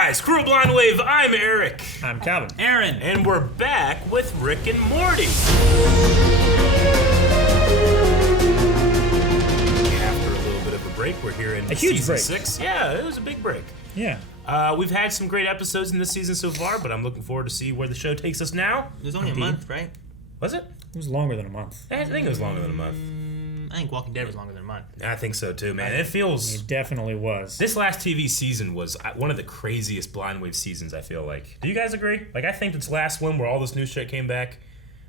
guys, Crew Blind Wave, I'm Eric. I'm Calvin. Aaron. And we're back with Rick and Morty. After a little bit of a break, we're here in huge season break. 6. Yeah, it was a big break. Yeah. We've had some great episodes in this season so far, but I'm looking forward to see where the show takes us now. It was only a month, right? Was it? It was longer than a month. I think it was longer than a month. I think Walking Dead was longer than a month. I think so too, man. It feels... It definitely was. This last TV season was one of the craziest Blind Wave seasons, I feel like. Do you guys agree? Like, I think this last one where all this new shit came back,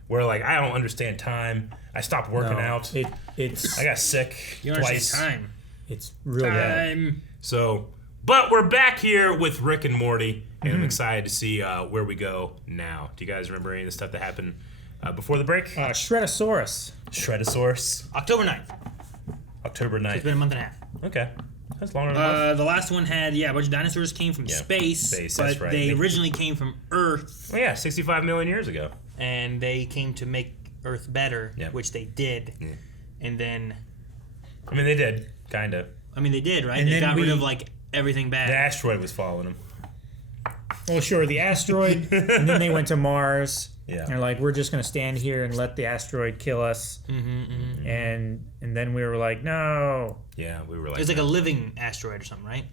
where, like, I don't understand time. I stopped working out. It's I got sick You twice. understand time. It's real bad. Time. So, but we're back here with Rick and Morty, and I'm excited to see where we go now. Do you guys remember any of the stuff that happened before the break? Shredosaurus. Shredosaurus. October 9th. October 9th. It's been a month and a half. Okay. That's longer than a month. The last one had, a bunch of dinosaurs came from space, Space, but that's right. they originally came from Earth, Oh, yeah, 65 million years ago. and they came to make Earth better, which they did. Yeah. And then, I mean, they did, kind of. they did, right? And They then got rid we- of, like, everything bad. The asteroid was following them. Well, sure, the asteroid, and then they went to Mars. Yeah. They're like, we're just going to stand here and let the asteroid kill us. And then we were like, no. Yeah, we were It like... was like a living asteroid or something, right?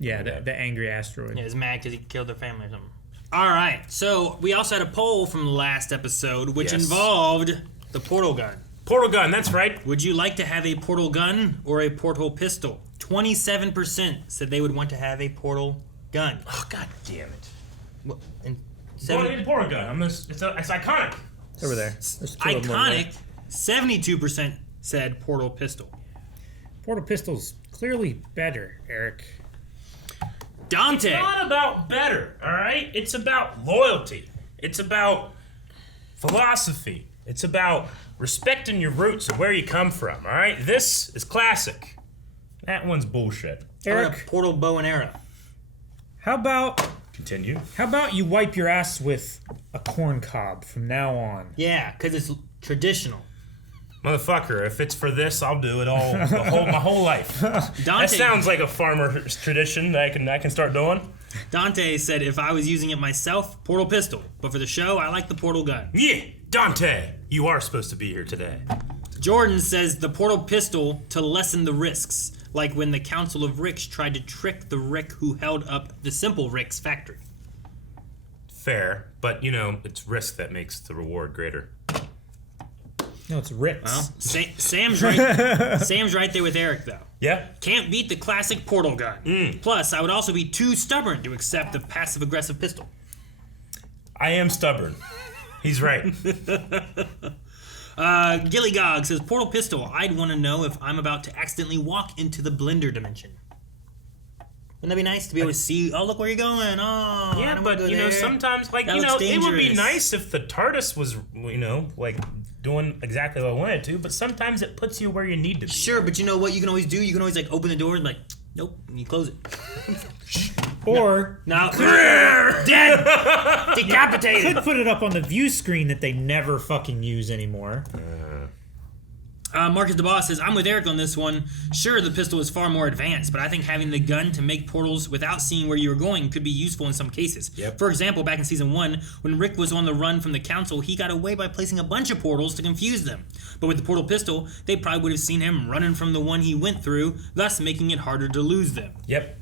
Yeah, the angry asteroid. Yeah, it was mad because he killed their family or something. All right, so we also had a poll from the last episode, which Yes. involved the portal gun. Portal gun, that's right. Would you like to have a portal gun or a portal pistol? 27% said they would want to have a portal gun. Oh, god damn it. Well, and Don't need a portal gun. It's iconic. It's over there. There's two of them over there. iconic. 72% said portal pistol. Portal pistol's clearly better, Eric. Dante. It's not about better, all right? It's about loyalty. It's about philosophy. It's about respecting your roots and where you come from, all right? This is classic. That one's bullshit. How about a Eric, portal bow and arrow? how about Continue. you wipe your ass with a corn cob from now on? Yeah, because it's traditional. Motherfucker, if it's for this, I'll do it all my whole life. Dante, That sounds like a farmer's tradition that I can start doing. Dante said if I was using it myself, portal pistol. But for the show, I like the portal gun. Yeah, Dante, you are supposed to be here today. Jordan says the portal pistol to lessen the risks, like when the Council of Ricks tried to trick the Rick who held up the Simple Rick's factory. Fair, but it's risk that makes the reward greater. No, it's Ritz. Well, Sam's right. Sam's right there with Eric, though. Yeah? Can't beat the classic portal gun. Plus, I would also be too stubborn to accept the passive-aggressive pistol. I am stubborn. He's right. Gillygog says, portal pistol, I'd want to know if I'm about to accidentally walk into the blender dimension. Wouldn't that be nice to be able to see, oh, look where you're going, oh, I Yeah, don't but wanna go there. sometimes, like, That looks it would be dangerous. nice if the TARDIS was, like, doing exactly what I wanted to, but sometimes it puts you where you need to be. Sure, but you know what you can always do? You can always, like, open the door and, like, nope, and you close it. Or Now, dead! Decapitated! could put it up on the view screen that they never fucking use anymore. Marcus DeBoss says, I'm with Eric on this one. Sure, the pistol is far more advanced, but I think having the gun to make portals without seeing where you were going could be useful in some cases. Yep. For example, back in Season 1, when Rick was on the run from the Council, he got away by placing a bunch of portals to confuse them. But with the portal pistol, they probably would have seen him running from the one he went through, thus making it harder to lose them. Yep.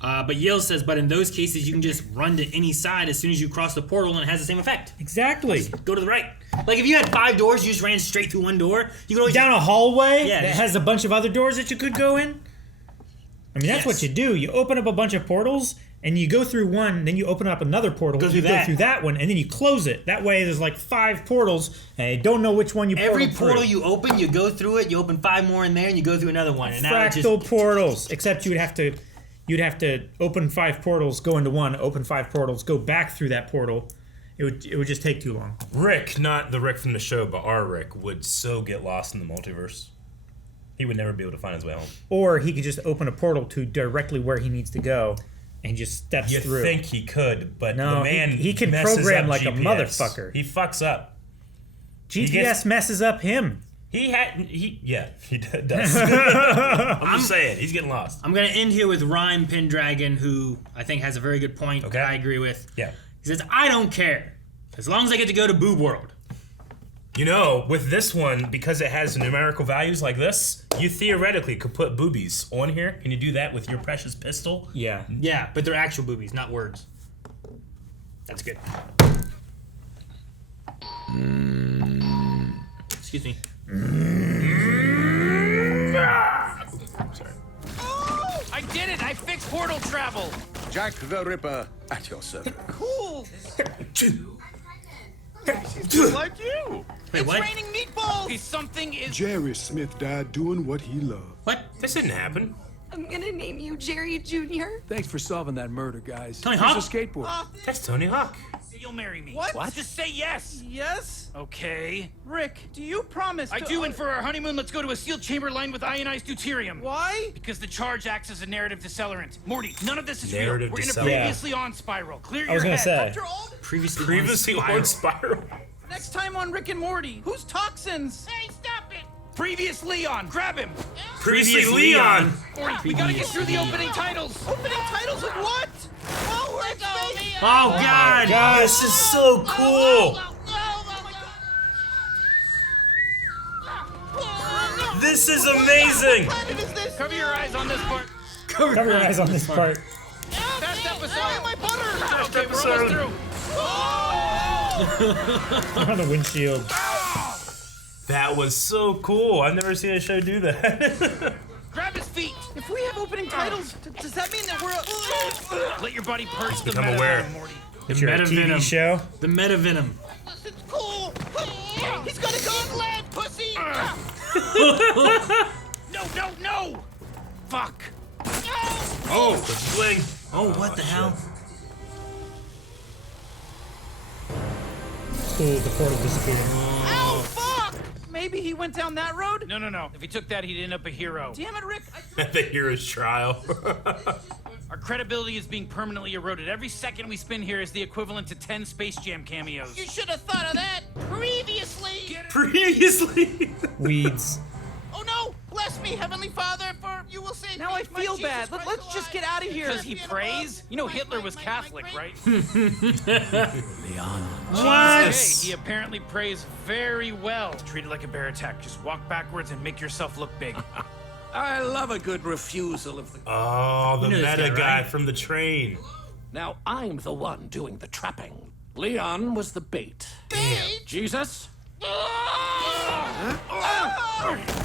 But Yale says, but in those cases, you can just run to any side as soon as you cross the portal and it has the same effect. Exactly. Go to the right. Like if you had 5 doors, you just ran straight through one door, you could always... Down a hallway Yeah, that just- has a bunch of other doors that you could go in. I mean, that's Yes. what you do. You open up a bunch of portals, and you go through one, then you open up another portal. Go through you that. go through that one, and then you close it. That way, there's like 5 portals, and you don't know which one you Every portal portal through. you open, you go through it, you open 5 more in there, and you go through another one. And now it Fractal just... portals. Except you'd have to open 5 portals, go into one, open 5 portals, go back through that portal. It would just take too long. Rick, not the Rick from the show, but our Rick, would so get lost in the multiverse. He would never be able to find his way home. Or he could just open a portal to directly where he needs to go, and just steps You through. think he could, but No, the man he can messes program up like a GPS. motherfucker. He fucks up. GPS gets- messes up him. He does. I'm just saying, he's getting lost. I'm gonna end here with Rhyme Pendragon, who I think has a very good point Okay. that I agree with. Yeah. He says, I don't care. As long as I get to go to Boob World. You know, with this one, because it has numerical values like this, you theoretically could put boobies on here. Can you do that with your precious pistol? Yeah. Yeah, but they're actual boobies, not words. That's good. Excuse me. Sorry. I did it! I fixed portal travel! Jack the Ripper at your service. Cool! Like you. Wait, It's what? raining meatballs! Something is... Jerry Smith died doing what he loved. What? This didn't happen. I'm gonna name you Jerry Jr. Thanks for solving that murder, guys. Tony Here's Hawk? a skateboard. That's Tony Hawk. You'll marry me. What? Just say yes! Yes? Okay. Rick, do you promise I do, and for our honeymoon, let's go to a sealed chamber lined with ionized deuterium. Why? Because the charge acts as a narrative decelerant. Morty, none of this is Narrative real. We're in a decelerant. previously on spiral. Clear your I was gonna head. say. After all, Previously on Spiral. next time on Rick and Morty, whose toxins? Hey, stop it! Previously on. Grab him. Previously Leon. Morty, we gotta get through the opening titles. Opening titles of what? Oh, we're in space! Oh, God! This is so cool. This is amazing. What planet is this? Cover your eyes on this part. Cover your eyes on this part. Fast episode. Why am I butter? Okay, we're almost through. On the windshield. That was so cool. I've never seen a show do that. Grab his feet. If we have opening titles, does that mean that we're... Let your body purge the become meta aware. venom, Morty. It's your TV show. The Meta Venom. It's cool! He's got a gauntlet, pussy! No! Fuck. Oh, the fling. Oh, what the hell? Cool, the portal disappeared. Ow, fuck! Maybe he went down that road? No. If he took that, he'd end up a hero. Damn it, Rick! The hero's trial. Our credibility is being permanently eroded. Every second we spend here is the equivalent to 10 Space Jam cameos. You should have thought of that previously! Previously. Weeds. Oh no! Bless me, Heavenly Father, for you will save now me. Now I feel bad. Let's just get out of here. Because he prays? You know Hitler was Catholic, right? What? Hey, he apparently prays very well. Treat it like a bear attack. Just walk backwards and make yourself look big. I love a good refusal of the... Oh, the You know this meta guy, guy right? from the train. Now, I'm the one doing the trapping. Leon was the bait. Bait? Jesus?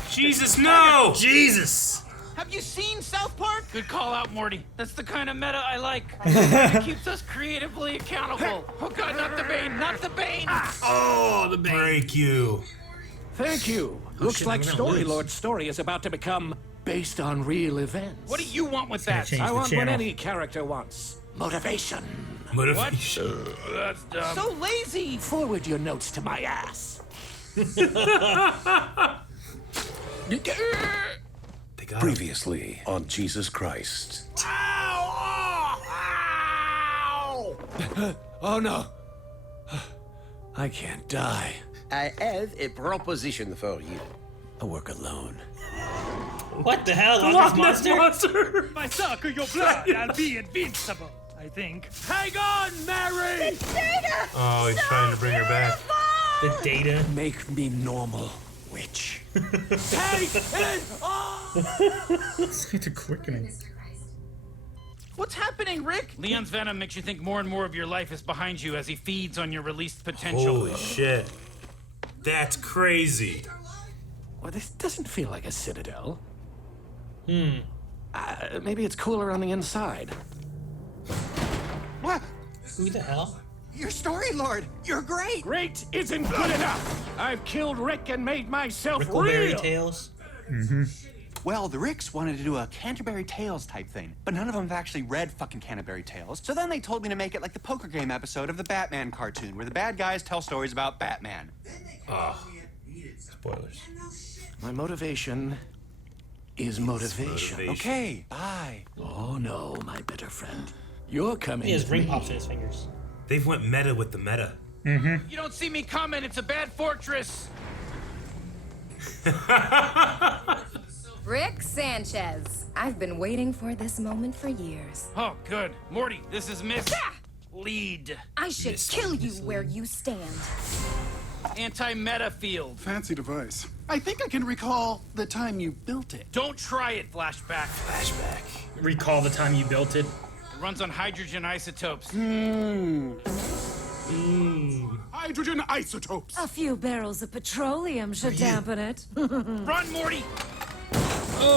Jesus, no! Jesus! Have you seen South Park? Good call out, Morty. That's the kind of meta I like. It keeps us creatively accountable. Oh god, not the Bane, not the Bane! Oh, the Bane. Break you. Thank you. Looks shit, like we're gonna Story lose. Lord's story is about to become based on real events. What do you want with that? Change I the want what channel. any character wants. Motivation. Motivation. That's dumb. So lazy! Forward your notes to my ass. They got him. Previously on Jesus Christ. Oh no. I can't die. I have a proposition for you. I work alone. What the hell? Loch Loch Ness Monster? Monster. If I suck your blood, I'll be invincible, I think. Hang on, Mary! Oh, he's trying to bring her back. The data. Make me normal, witch. It's a quickening. What's happening, Rick? Leon's venom makes you think more and more of your life is behind you as he feeds on your released potential. Holy shit. That's crazy. Well, this doesn't feel like a citadel. Maybe it's cooler on the inside. What? Who the hell? You're Story Lord. You're great. Great isn't good enough. I've killed Rick and made myself Rickleberry real. Tales? Well, the Ricks wanted to do a Canterbury Tales type thing, but none of them have actually read fucking Canterbury Tales. So then they told me to make it like the poker game episode of the Batman cartoon, where the bad guys tell stories about Batman. Spoilers. My motivation is motivation. Okay, bye. Oh no, my bitter friend. You're coming. He has with ring me. pops in his fingers. They've went meta with the meta. You don't see me coming, it's a bad fortress. Rick Sanchez. I've been waiting for this moment for years. Oh, good. Morty, this is Miss Lead. I should kill you where you stand. Anti-meta field. Fancy device. I think I can recall the time you built it. Don't try it, Flashback. Recall the time you built it. It runs on hydrogen isotopes. Hydrogen isotopes. A few barrels of petroleum should dampen it. Run, Morty!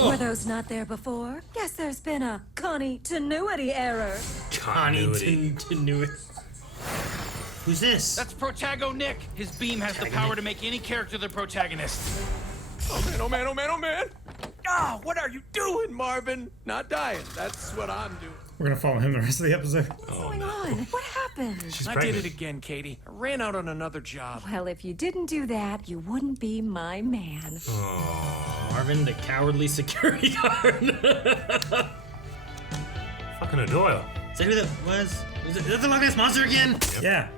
Were those not there before? Guess there's been a continuity error. Continuity. Who's this? That's Protago Nick. His beam has the power to make any character the protagonist. Oh man, oh man, oh man, oh man! Ah, what are you doing, Marvin? Not dying. That's what I'm doing. We're gonna follow him the rest of the episode. What's going on? What happened? I did it again, Katie. I ran out on another job. Well, if you didn't do that, you wouldn't be my man. Marvin, the cowardly security guard. Fucking O'Doyle. Is that who that was? Was that the Loch Ness Monster again? Yeah.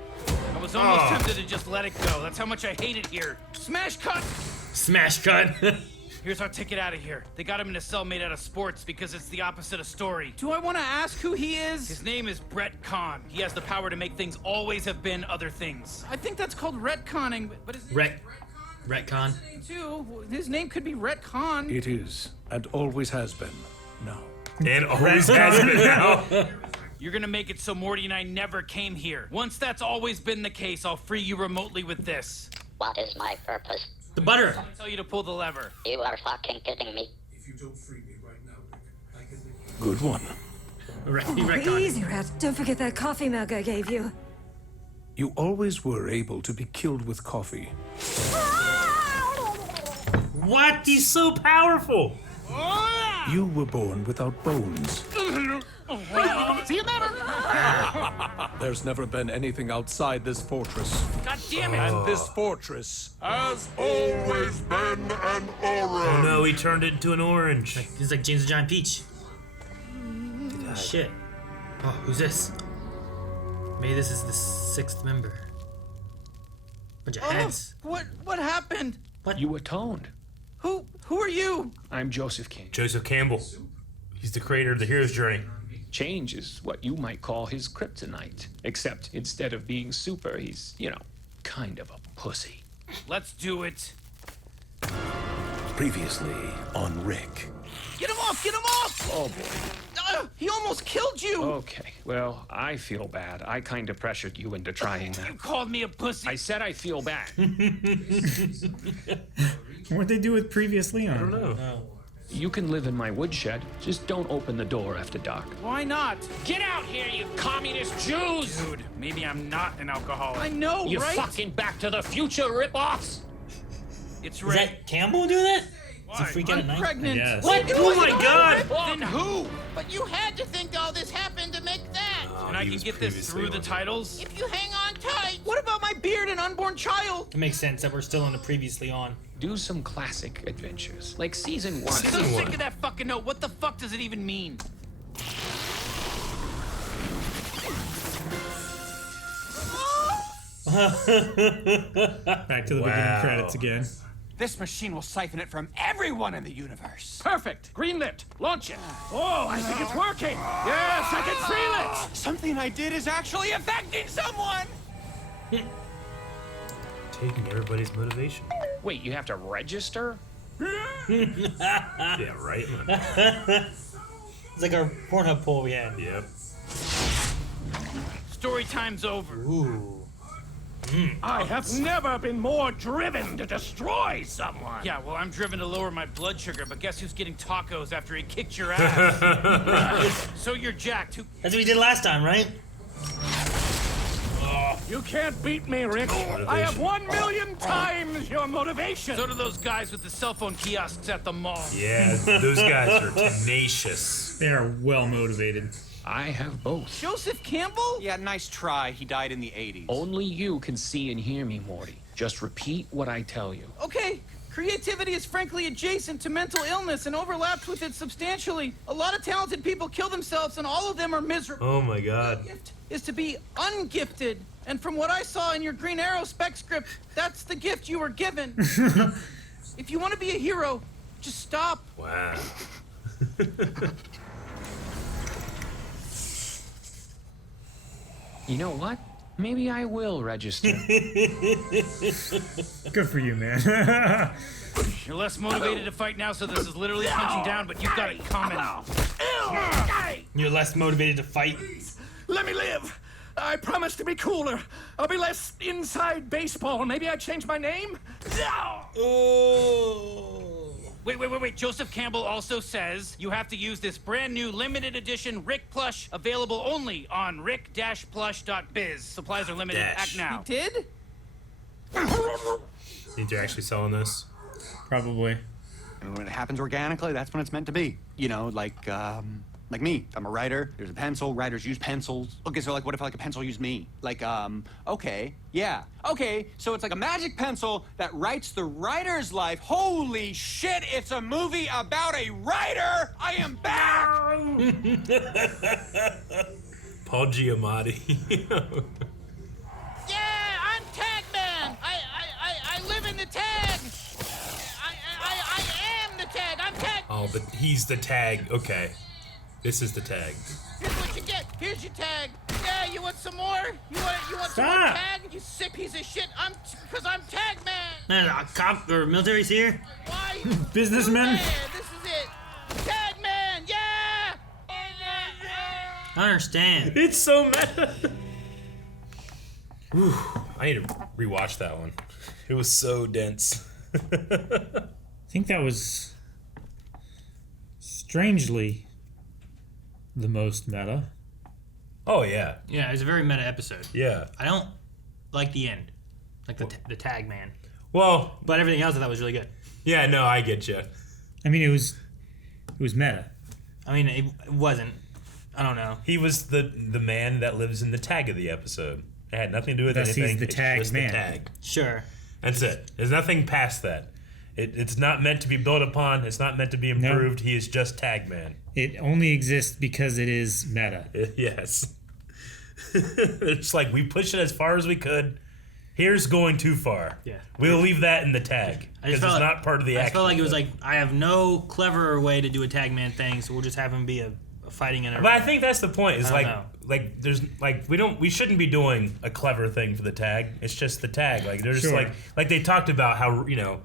I was almost tempted to just let it go. That's how much I hate it here. Smash cut! Smash cut. Here's our ticket out of here. They got him in a cell made out of sports because it's the opposite of story. Do I want to ask who he is? His name is Ret Con. He has the power to make things always have been other things. I think that's called retconning, but his name is Ret Con. too. His name could be Ret Con. It is, and always has been. No. And always has been now. You're gonna make it so Morty and I never came here. Once that's always been the case, I'll free you remotely with this. What is my purpose? The butter. I'll tell you to pull the lever. You are fucking kidding me. If you don't free me right now, Rick, I can leave. Good one. Easy, Rat. Don't forget that coffee mug I gave you. You always were able to be killed with coffee. What? He's so powerful. You were born without bones. See you later. There's never been anything outside this fortress. God damn it. And this fortress Has always been an Oh orange. no, he turned it into an orange. He's like James the Giant Peach. Shit. Oh, who's this? Maybe this is the 6th member. Bunch of heads. What happened? What? You atoned. Who are you? I'm Joseph King. Joseph Campbell. He's the creator of the hero's journey. Change is what you might call his kryptonite. Except instead of being super, he's, you know, kind of a pussy. Let's do it. Previously on Rick. Get him off! Get him off! Oh boy. He almost killed you! Okay, well, I feel bad. I kind of pressured you into trying that. You called me a pussy. I said I feel bad. What'd they do with previously on? I don't know. You can live in my woodshed. Just don't open the door after dark. Why not? Get out here, you communist Jews! Dude, maybe I'm not an alcoholic. I know, You right? fucking Back to the Future rip-offs! It's Is Ray. that Campbell doing that? Why? Is he freaking out at I'm night? pregnant. Yes. What? Oh my god! Then who? But you had to think all this happened to make that. And I can get this through the titles? If you hang on tight. What about my beard and unborn child? It makes sense that we're still in the previously on. Do some classic adventures, like season 1. I'm so sick of that fucking note. What the fuck does it even mean? Back to the beginning credits again. This machine will siphon it from everyone in the universe. Perfect. Greenlit. Launch it. Oh, I think it's working. Yes, I can feel it. Something I did is actually affecting someone. Taking everybody's motivation. Wait, you have to register? Yeah, right. It's like our Pornhub poll we had. Yep. Story time's over. Ooh. I have never been more driven to destroy someone. Yeah, well, I'm driven to lower my blood sugar, but guess who's getting tacos after he kicked your ass? So you're jacked. Who? That's what we did last time, right? You can't beat me, Rick. I have 1,000,000 times your motivation. So do those guys with the cell phone kiosks at the mall. Yeah, those guys are tenacious. They are well motivated. I have both. Joseph Campbell? Yeah, nice try. He died in the 80s. Only you can see and hear me, Morty. Just repeat what I tell you. Okay. Creativity is frankly adjacent to mental illness and overlaps with it substantially. A lot of talented people kill themselves and all of them are miserable. Oh my god. The gift is to be ungifted. And from what I saw in your Green Arrow spec script, that's the gift you were given. If you want to be a hero, just stop. Wow. You know what? Maybe I will register. Good for you, man. You're less motivated to fight now, so this is literally punching down, but you've got it coming. You're less motivated to fight. Let me live. I promise to be cooler. I'll be less inside baseball. Maybe I change my name? Wait. Joseph Campbell also says you have to use this brand new limited edition Rick Plush, available only on rick-plush.biz. Supplies are limited. Act now. He did? Think you're actually selling this? Probably. And when it happens organically, that's when it's meant to be. You know, like me. I'm a writer. There's a pencil. Writers use pencils. Okay, so like, what if like a pencil used me? Like, okay, yeah. Okay, so it's like a magic pencil that writes the writer's life. Holy shit, it's a movie about a writer! I am back! Paul Giamatti. Yeah, I'm Tag Man. I live in the tag. I am the tag. I'm Tag. Oh, but he's the tag. Okay. This is the tag. Here's what you get. Here's your tag. Yeah, you want some more? You want some more tag? You sick piece of shit. Because I'm Tag Man. No, cop or military's here. Why? Businessman. This is it. Tag Man, yeah. I understand. It's so meta. Whew, I need to rewatch that one. It was so dense. I think that was strangely the most meta. Oh, yeah. Yeah, it was a very meta episode. Yeah. I don't like the end. Like the tag man. Well. But everything else I thought was really good. Yeah, no, I get you. I mean, it was meta. I mean, it wasn't. I don't know. He was the man that lives in the tag of the episode. It had nothing to do with Thus anything. he's the It's tag just man. The tag. Sure. That's it. There's nothing past that. It's not meant to be built upon. It's not meant to be improved. No. He is just tag man. It only exists because it is meta. Yes. It's like we pushed it as far as we could. Here's going too far. Yeah. We'll leave that in the tag because it's not part of the action. I felt like it was like, I have no cleverer way to do a tag man thing, so we'll just have him be a fighting in a. But I think that's the point. Is know. there's we shouldn't be doing a clever thing for the tag. It's just the tag. Like there's Sure. like they talked about how, you know,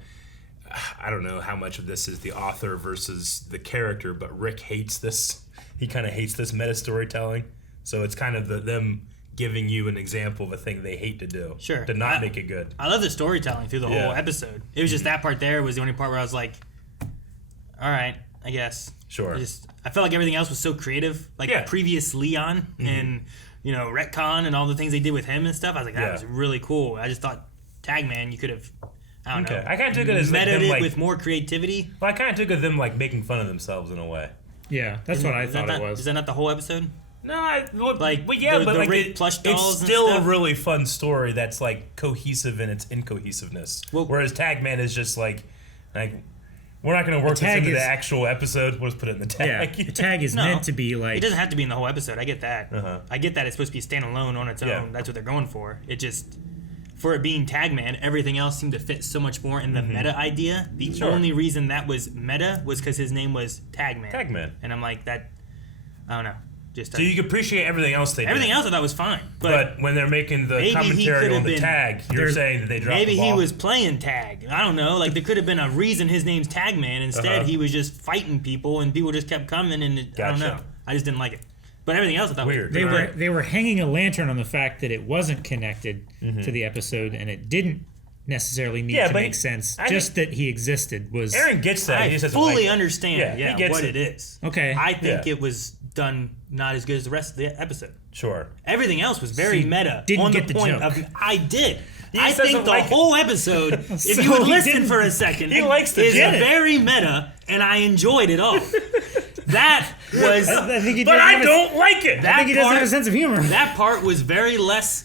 I don't know how much of this is the author versus the character, but Rick hates this. He kind of hates this meta storytelling. So it's kind of them giving you an example of a thing they hate to do. Sure. To not make it good. I love the storytelling through the whole episode. It was just that part there was the only part where I was like, all right, I guess. Sure. I felt like everything else was so creative. Like the previous Leon and, you know, Ret Con and all the things they did with him and stuff. I was like, that was really cool. I just thought, Tag Man, you could have, I don't know. I kind of took it as meta them, it with more creativity. Well, I kind of took it them like making fun of themselves in a way. Yeah, that's what I thought it was. Is that not the whole episode? No, but the Rick Plush dolls it's still and stuff? a really fun story that's like cohesive in its incohesiveness. Whereas Tag Man is just like we're not going to work this into the actual episode. We'll just put it in the tag. Yeah, the tag is meant to be like. It doesn't have to be in the whole episode. I get that. I get that it's supposed to be standalone on its own. Yeah. That's what they're going for. It just, for it being Tag Man, everything else seemed to fit so much more in the meta idea. The only reason that was meta was because his name was Tag Man. Tag Man. And I'm like, that, I don't know. So you can appreciate everything else they did. Everything else I thought was fine. But when they're making the commentary on the tag, you're saying that they dropped the ball. Maybe he was playing tag. I don't know. Like, there could have been a reason his name's Tag Man. Instead, he was just fighting people, and people just kept coming, and I don't know. I just didn't like it. But everything else I thought weird. Was they were hanging a lantern on the fact that it wasn't connected to the episode, and it didn't necessarily need to make sense. Just that he existed was. Aaron gets that. I fully understand what it is. Okay. I think it was done not as good as the rest of the episode. Sure. Everything else was very meta. Didn't on get the the point joke. of I did. I think the whole episode, if So you would he listen didn't- for a second, He likes to is get it. very meta, and I enjoyed it all. That was. I think he But doesn't I have a- don't like it. I think he doesn't have a sense of humor. That part was very less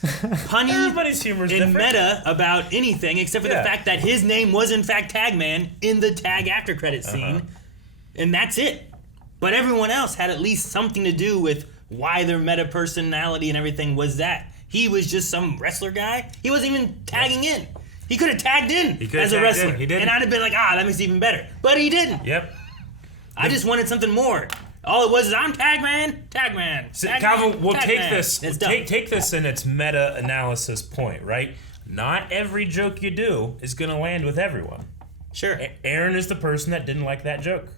punny Everybody's humor is and different. meta about anything except for the fact that his name was in fact Tag Man in the tag after credit scene, and that's it. But everyone else had at least something to do with why their meta personality and everything was that. He was just some wrestler guy. He wasn't even tagging in. He could have tagged in as a wrestler. He didn't. And I'd have been like, that makes it even better. But he didn't. Yep. I just wanted something more. All it was is I'm Tag Man. Calvin, we'll take Man. this. Take this in its meta-analysis point, right? Not every joke you do is going to land with everyone. Sure. Aaron is the person that didn't like that joke.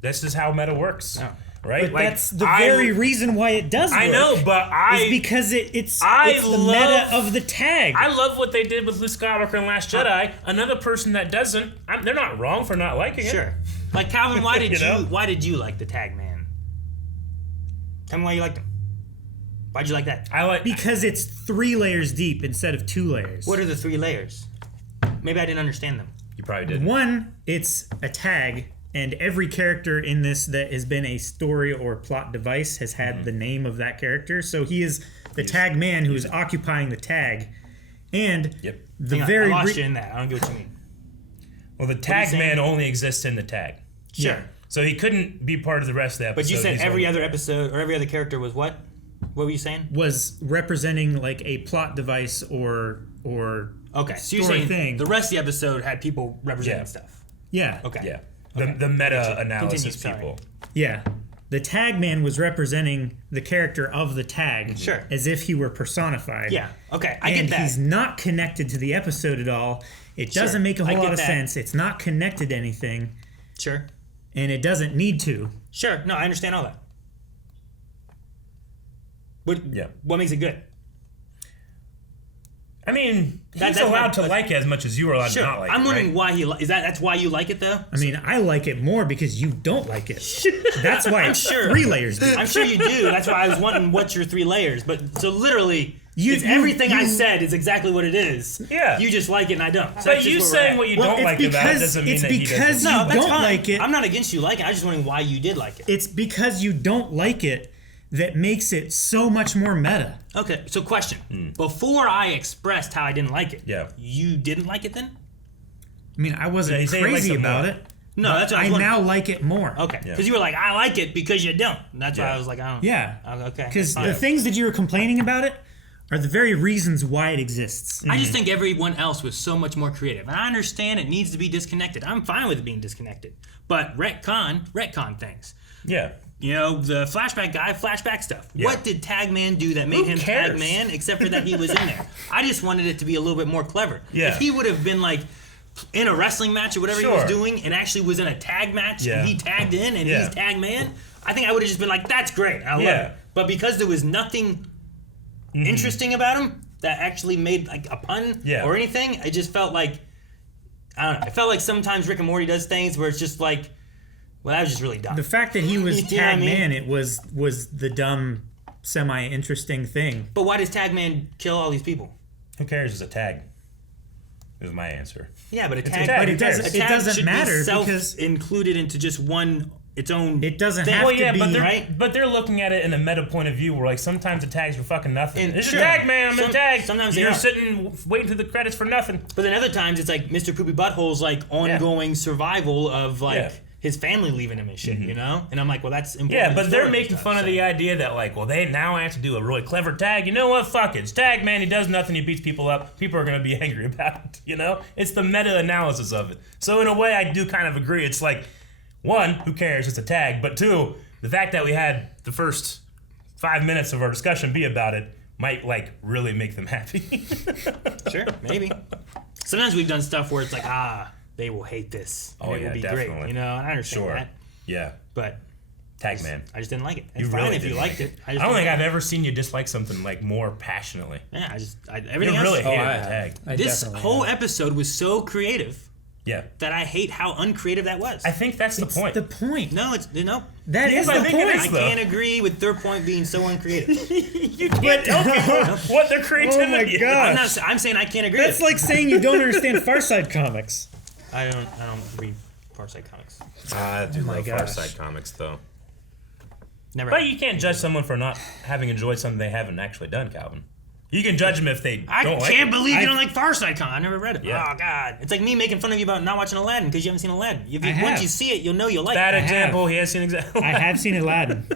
This is how meta works. No. Right? But that's the very reason why it does work. I know, but is because it's the meta of the tag. I love what they did with Luke Skywalker in Last Jedi. Another person that doesn't, they're not wrong for not liking it. Sure. Like Calvin, why did you like the Tag Man? Tell me why you liked him. Why'd you like that? Because it's 3 layers deep instead of 2 layers. What are the 3 layers? Maybe I didn't understand them. You probably didn't. 1, it's a tag. And every character in this that has been a story or plot device has had the name of that character. So he is the tag man who is occupying the tag. And I lost you in that. I don't get what you mean. Well, the tag man only exists in the tag. Sure. Yeah. So he couldn't be part of the rest of the episode. But you said every other episode or every other character was what? What were you saying? Was representing like a plot device or okay. So you're saying thing. The rest of the episode had people representing stuff. Yeah. Okay. Yeah. The meta-analysis people. Yeah. The tag man was representing the character of the tag. Sure. As if he were personified. Yeah. Okay. I get that. And he's not connected to the episode at all. It doesn't make a whole lot of sense. It's not connected to anything. Sure. And it doesn't need to. Sure. No, I understand all that. What makes it good? I mean, he's allowed to like it as much as you are allowed to not like it. I'm wondering why that's why you like it though? I mean, I like it more because you don't like it. That's why I'm it's sure. 3 layers deep. I'm sure you do. That's why I was wondering what's your 3 layers. But so literally, everything I said is exactly what it is. Yeah. You just like it and I don't. So but you saying what you don't like about it doesn't mean that he doesn't. It's because you don't like it. I'm not against you liking it. I'm just wondering why you did like it. It's because you don't like it that makes it so much more meta. Okay, so question. Before I expressed how I didn't like it, you didn't like it then? I mean, I wasn't crazy about it. No, that's what I now like it more. Okay, because you were like, I like it because you don't. That's why I was like, I don't. Yeah. Okay. Because the things that you were complaining about it are the very reasons why it exists. I just think everyone else was so much more creative. And I understand it needs to be disconnected. I'm fine with it being disconnected. But Ret Con things. Yeah. You know, the flashback guy, flashback stuff. Yeah. What did Tag Man do that made him Tag Man, except for that he was in there? I just wanted it to be a little bit more clever. Yeah. If he would have been like in a wrestling match or whatever he was doing and actually was in a tag match and he tagged in and he's Tag Man, I think I would have just been like, that's great. I love it. But because there was nothing interesting about him that actually made like a pun or anything, I just felt like, I don't know. I felt like sometimes Rick and Morty does things where it's just like, well, that was just really dumb. The fact that he was You know what I Tag mean? Man, it was the dumb, semi-interesting thing. But why does Tag Man kill all these people? Who cares? It's a tag. Is my answer. Yeah, but a It's tag, a tag. But it doesn't should matter be because included into just its own. It doesn't thing. have Well, to yeah, be but they're looking at it in a meta point of view where like sometimes the tags are fucking nothing. And It's sure. a tag, man. I'm a tag. Sometimes they you're are. sitting waiting through the credits for nothing. But then other times it's like Mr. Poopy Butthole's like ongoing survival of like his family leaving him and shit, you know? And I'm like, well, that's important. Yeah, to but the they're story making and fun stuff, of the idea that like, well, they now have to do a really clever tag. You know what? Fuck it. It's Tag Man. He does nothing. He beats people up. People are gonna be angry about it. You know? It's the meta analysis of it. So in a way, I do kind of agree. It's like, 1, who cares? It's a tag. But 2, the fact that we had the first 5 minutes of our discussion be about it might like really make them happy. Sure, maybe. Sometimes we've done stuff where it's like, they will hate this. And it will be definitely. great. You know, I understand that. Yeah. But Tag Man. I just didn't like it. It's You fine really if you didn't liked like it. I don't think I've ever seen you dislike something like more passionately. Yeah, everything you really else. hated the tag. This whole episode was so creative. Yeah. That I hate how uncreative that was. I think that's the point. The point. No, it's no. That is the point. I can't agree with their point being so uncreative. You can't tell people what their creativity is. Oh my gosh. I'm saying I can't agree. That's like saying you don't understand Far Side comics. I don't read Far Side comics. I do my love Far gosh. Side comics though. Never. But you can't judge someone for not having enjoyed something they haven't actually done, Calvin. You can judge them if they I don't like can't it. believe you don't like Far Side Con. I never read it. Yeah. Oh, God. It's like me making fun of you about not watching Aladdin because you haven't seen Aladdin. I Once have. you see it, you'll know you'll like Bad it. example. He has seen example. I have seen Aladdin.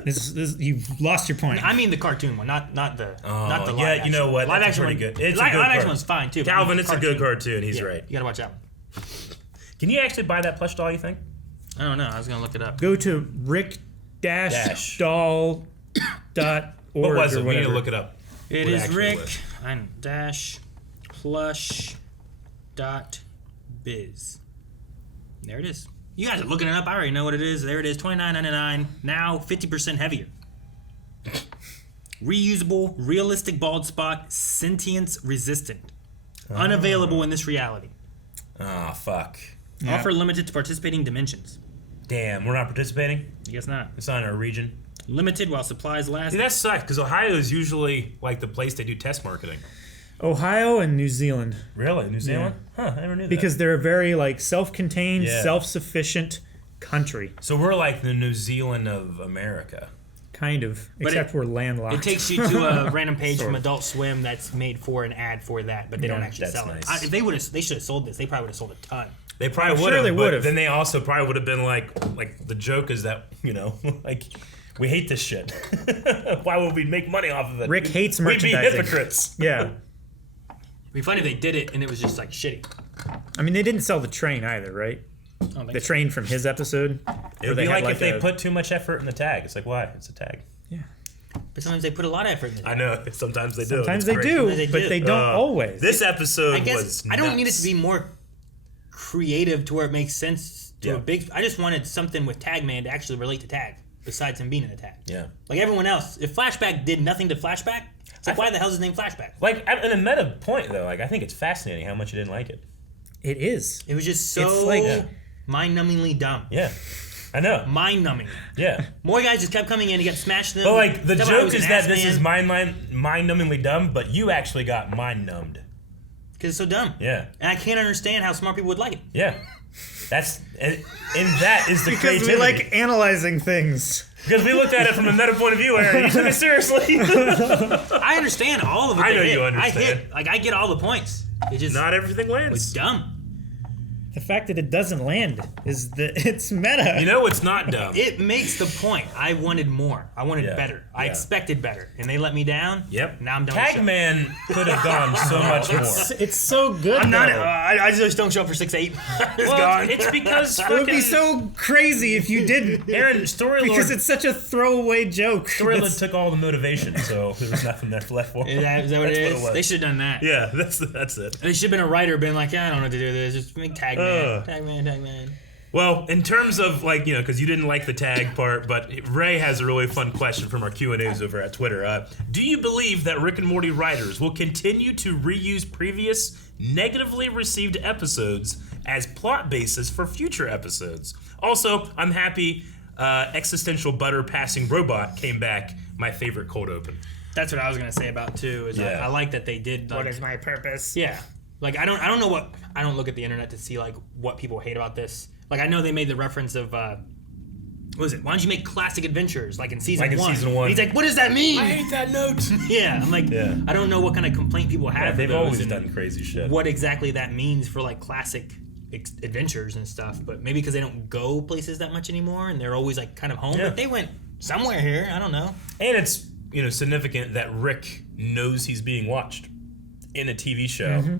You've lost your point. I mean the cartoon one, not the live yeah, action. you know what? Live That's action pretty one, good. It's a live good action cartoon. one's fine too. but Calvin, the it's a good cartoon. He's yeah, right. You gotta watch that one. Can you actually buy that plush doll, you think? I don't know. I was gonna look it up. Go to rick-doll.org What was or it? We need to whatever. look it up. It What it is actually Rick was. dash plush dot biz. There it is. You guys are looking it up. I already know what it is. There it is. $29.99. Now 50% heavier. Reusable, realistic bald spot, sentience resistant. Unavailable in this reality. Oh, fuck. Offer limited to participating dimensions. Damn, we're not participating? I guess not. It's not in our region. Limited while supplies last. See, that sucks, because Ohio is usually, like, the place they do test marketing. Ohio and New Zealand. Really? New Zealand? Huh, I never knew that. Because they're a very like self-contained, Yeah. self-sufficient country. So we're like the New Zealand of America. Kind of. But Except we're landlocked. It takes you to a random page from Adult Swim that's made for an ad for that, but they don't actually that's sell nice. it. If they should have sold this. They probably would have sold a ton. They probably I'm would sure have. they But would've. then they also probably would have been like the joke is that, like, we hate this shit. Why would we make money off of it? Rick hates We'd be merchandising. hypocrites. Yeah. It'd be funny if they did it and it was just like shitty. I mean, they didn't sell the train either, right? I don't think The so. train from his episode. It Where would be had, like if they a- put too much effort in the tag. It's like, why? It's a tag. But sometimes they put a lot of effort in it. I know. Sometimes they do. Sometimes It's they crazy. do, Sometimes they but do. they don't always. This episode I guess was I don't need it nuts. to be more creative to where it makes sense to Yeah. a big. I just wanted something with Tagman to actually relate to Tag, besides him being in the Tag. Yeah. Like everyone else, if Flashback did nothing to Flashback, it's like why the hell is his name Flashback? Like, in a meta point, though, like, I think it's fascinating how much you didn't like it. It is. It was just so It's like- mind-numbingly dumb. Yeah. I know. Mind-numbing. Yeah. More guys just kept coming in. He got smashed them. But, like, the Tell me I joke was is an that ass this is man. mind-numbingly dumb, but you actually got mind-numbed. Because it's so dumb. Yeah. And I can't understand how smart people would like it. Yeah. That's... And that is the Because creativity. we like analyzing things. Because we looked at it from a meta point of view, Aaron. You took it seriously. I understand all of it. I they know hit. you understand. I hit. Like, I get all the points. It just Not everything was lands. dumb. The fact that it doesn't land is that it's meta. You know what's not dumb? It makes the point. I wanted more. I wanted Yeah. better. I Yeah. expected better. And they let me down. Yep. Now I'm done with the show. Tagman could have gone so much more. It's so good. I'm not. though. I just don't show up for 6-8. It's Well, gone. it's because It would be fucking so crazy if you didn't. Aaron, Story Because Lord, it's such a throwaway joke. Story Lord That's- took all the motivation, so there was nothing left for him. Is that what it That's is? was. They should have done that. Yeah, that's it. They should have been a writer, been like, I don't know what to do with this. Just make Tagman. Ugh. Tagman. Well, in terms of, like, you know, because you didn't like the tag part, but Ray has a really fun question from our Q&As over at Twitter. Do you believe that Rick and Morty writers will continue to reuse previous negatively received episodes as plot basis for future episodes? Also, I'm happy Existential Butter Passing Robot came back, my favorite cold open. That's what I was gonna say about too. Is Yeah. I like that they did. Like, What is my purpose? Yeah. Like I don't know what I don't look at the internet to see like what people hate about this. Like I know they made the reference of what was it? Why don't you make classic adventures like in season Like in 1? season 1. He's like, what does that mean? I hate that note. Yeah, I'm like, Yeah. I don't know what kind of complaint people have. Yeah, for they've those always and done crazy shit. What exactly that means for like classic adventures and stuff, but maybe because they don't go places that much anymore and they're always like kind of home. Yeah. But they went somewhere here. I don't know. And it's, you know, significant that Rick knows he's being watched in a TV show. Mm-hmm.